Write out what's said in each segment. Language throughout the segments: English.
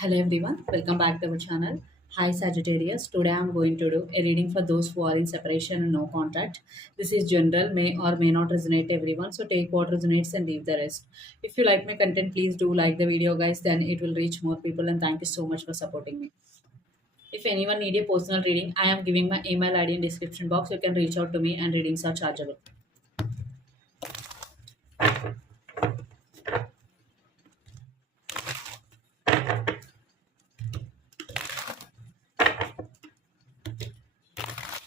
Hello everyone, welcome back to our channel. Hi Sagittarius, today I am going to do a reading for those who are in separation and no contact. This is general, may or may not resonate everyone, so take what resonates and leave the rest. If you like my content, please do like the video guys, then it will reach more people and thank you so much for supporting me. If anyone need a personal reading, I am giving my email ID in description box. You can reach out to me and readings are chargeable.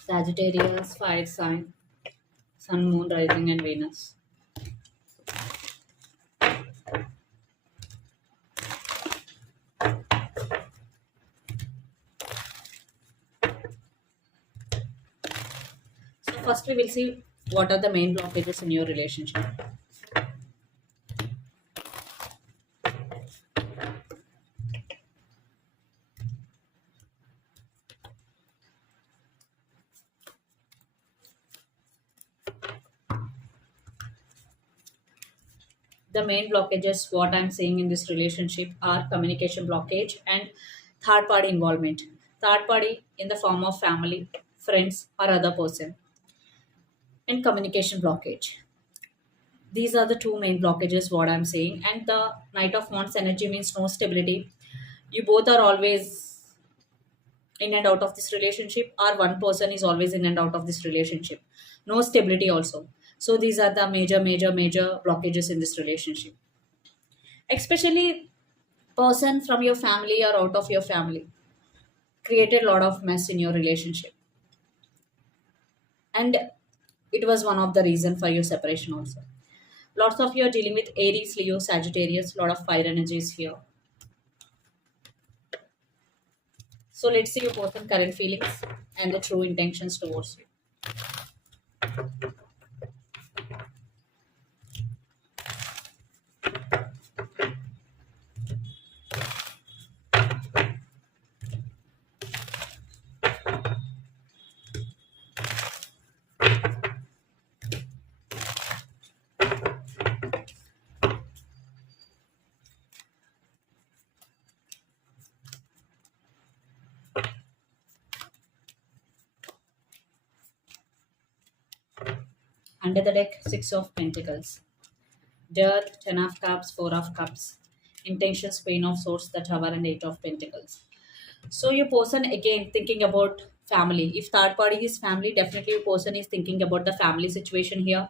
Sagittarius, fire sign, sun, moon, rising and Venus. So first we will see what are the main blockages in your relationship. The main blockages what I'm seeing in this relationship are communication blockage and third party involvement. Third party in the form of family, friends, or other person, and communication blockage. These are the two main blockages what I'm saying. And the Knight of Wands energy means no stability. You both are always in and out of this relationship, or one person is always in and out of this relationship. No stability also. So these are the major blockages in this relationship, especially person from your family or out of your family created a lot of mess in your relationship, and it was one of the reason for your separation also. Lots of you are dealing with Aries, Leo, Sagittarius, lot of fire energies here. So let's see your person current feelings and the true intentions towards you. Under the deck, Six of Pentacles, Death, Ten of Cups, Four of Cups, Intentions, Queen of Swords, the Tower, and Eight of Pentacles. So your person again thinking about family. If third party is family, definitely your person is thinking about the family situation here,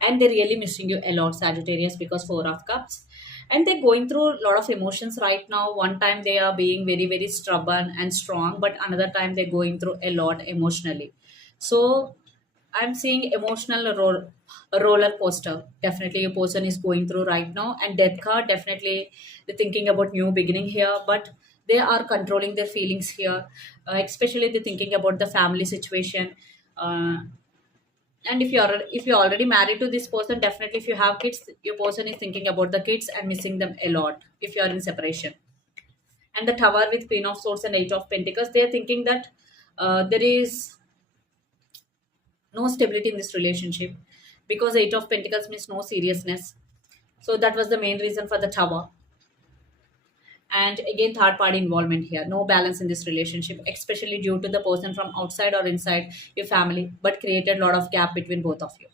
and they're really missing you a lot, Sagittarius, because Four of Cups, and they're going through a lot of emotions right now. One time they are being very stubborn and strong, but another time they're going through a lot emotionally. So I'm seeing roller coaster. Definitely, a person is going through right now, and death card definitely they're thinking about new beginning here, but they are controlling their feelings here. Especially they're thinking about the family situation. Uh, and if you're already married to this person, definitely if you have kids, your person is thinking about the kids and missing them a lot. If you are in separation, and the Tower with Queen of Swords and Eight of Pentacles, they are thinking that there is no stability in this relationship because Eight of Pentacles means no seriousness. So that was the main reason for the Tower. And again, third party involvement here. No balance in this relationship, especially due to the person from outside or inside your family, but created a lot of gap between both of you.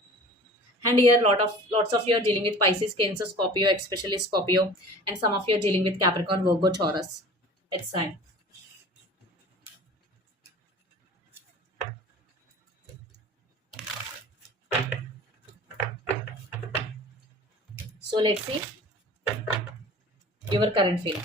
And here, lots of you are dealing with Pisces, Cancer, Scorpio, especially Scorpio, and some of you are dealing with Capricorn, Virgo, Taurus. It's sign. So let's see your current feeling.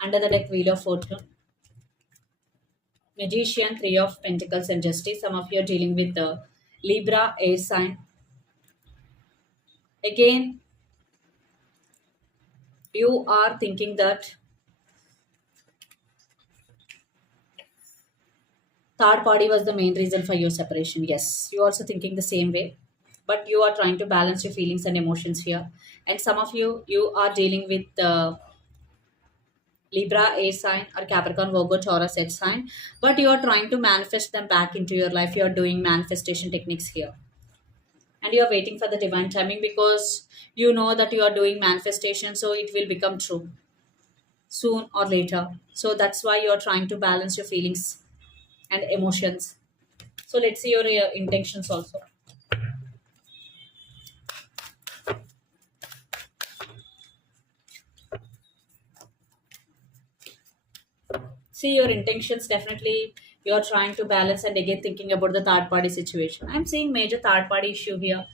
Under the deck, Wheel of Fortune, Magician, Three of Pentacles, and Justice. Some of you are dealing with the Libra, air sign. Again, you are thinking that third party was the main reason for your separation. Yes, you also thinking the same way, but you are trying to balance your feelings and emotions here. And some of you are dealing with Libra air sign or Capricorn, Virgo, Taurus edge sign, but you are trying to manifest them back into your life. You are doing manifestation techniques here, and you are waiting for the divine timing because you know that you are doing manifestation, so it will become true soon or later. So that's why you are trying to balance your feelings and emotions. So let's see your intentions also. See your intentions, definitely you're trying to balance and again thinking about the third party situation. I'm seeing major third party issue here.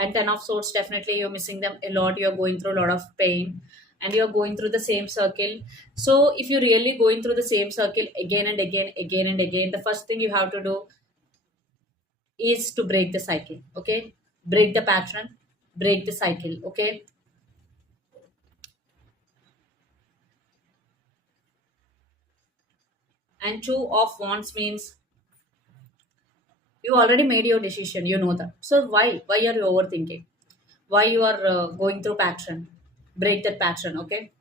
And ten of swords, definitely you're missing them a lot. You're going through a lot of pain and you're going through the same circle. So if you're really going through the same circle again and again, again and again, the first thing you have to do is to break the cycle. Okay, break the pattern, break the cycle. Okay. And two of wands means you already made your decision, you know that. So why are you overthinking? Why you are going through pattern? Break that pattern. Okay.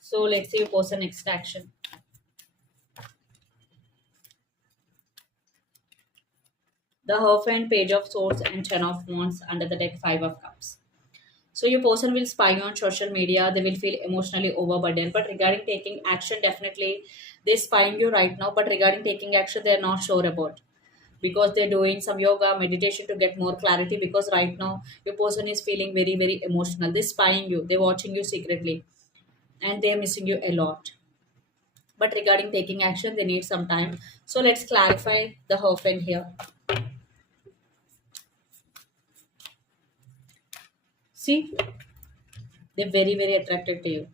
So let's say you pose a next action. The Hierophant, Page of Swords, and Ten of Wands under the deck, Five of Cups. So your person will spy on social media. They will feel emotionally overburdened. But regarding taking action, definitely they're spying you right now. But regarding taking action, they're not sure about, because they're doing some yoga, meditation to get more clarity. Because right now your person is feeling very, very emotional. They're spying you. They're watching you secretly, and they're missing you a lot. But regarding taking action, they need some time. So let's clarify the Hierophant here. See, they're very, very attracted to you.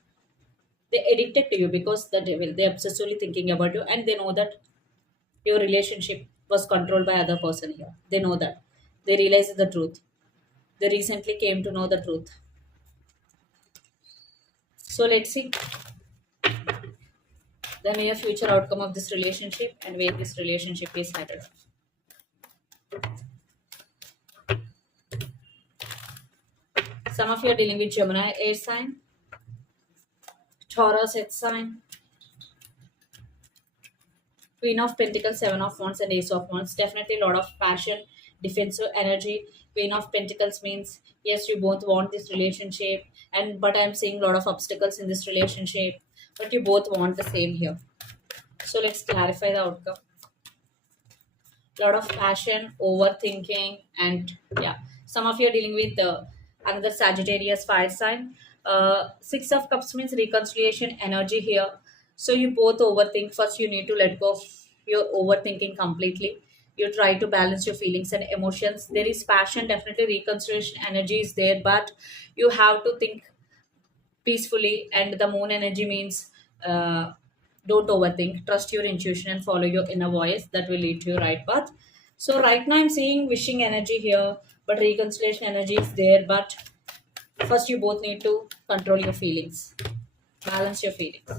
They addicted to you because the devil, they're obsessively thinking about you, and they know that your relationship was controlled by other person here. They know that. They realize the truth. They recently came to know the truth. So let's see the near future outcome of this relationship and where this relationship is headed. Some of you are dealing with Gemini air sign, Taurus earth sign, Queen of Pentacles, Seven of Wands, and Ace of Wands. Definitely a lot of passion, defensive energy. Queen of Pentacles means yes, you both want this relationship, and but I'm seeing a lot of obstacles in this relationship. But you both want the same here. So let's clarify the outcome. Lot of passion, overthinking, and yeah, some of you are dealing with another Sagittarius fire sign. Six of Cups means reconciliation energy here. So you both overthink. First, you need to let go of your overthinking completely. You try to balance your feelings and emotions. There is passion, definitely reconciliation energy is there, but you have to think peacefully. And the moon energy means don't overthink, trust your intuition and follow your inner voice. That will lead to your right path. So right now I'm seeing wishing energy here, but reconciliation energy is there. But first you both need to control your feelings, balance your feelings.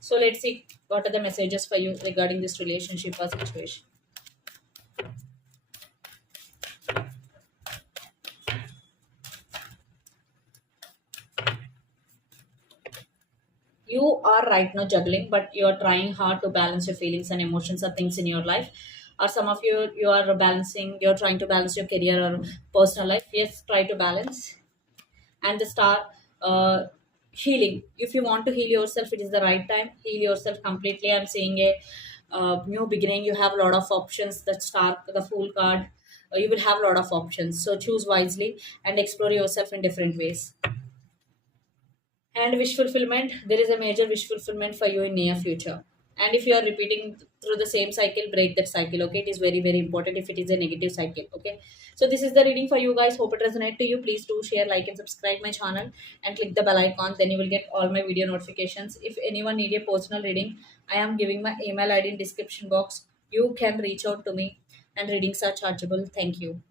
So let's see what are the messages for you regarding this relationship or situation. You are right now juggling, but you are trying hard to balance your feelings and emotions or things in your life. Or some of you are balancing, you're trying to balance your career or personal life. Yes, try to balance. And the star, healing. If you want to heal yourself, it is the right time. Heal yourself completely. I'm seeing a new beginning. You have a lot of options. The star, the Fool card, you will have a lot of options. So choose wisely and explore yourself in different ways. And wish fulfillment, there is a major wish fulfillment for you in near future. And if you are repeating through the same cycle, break that cycle. Okay, it is very very important if it is a negative cycle. Okay, so this is the reading for you guys. Hope it resonates to you. Please do share, like, and subscribe my channel, and click the bell icon. Then you will get all my video notifications. If anyone need a personal reading, I am giving my email ID in description box. You can reach out to me, and readings are chargeable. Thank you.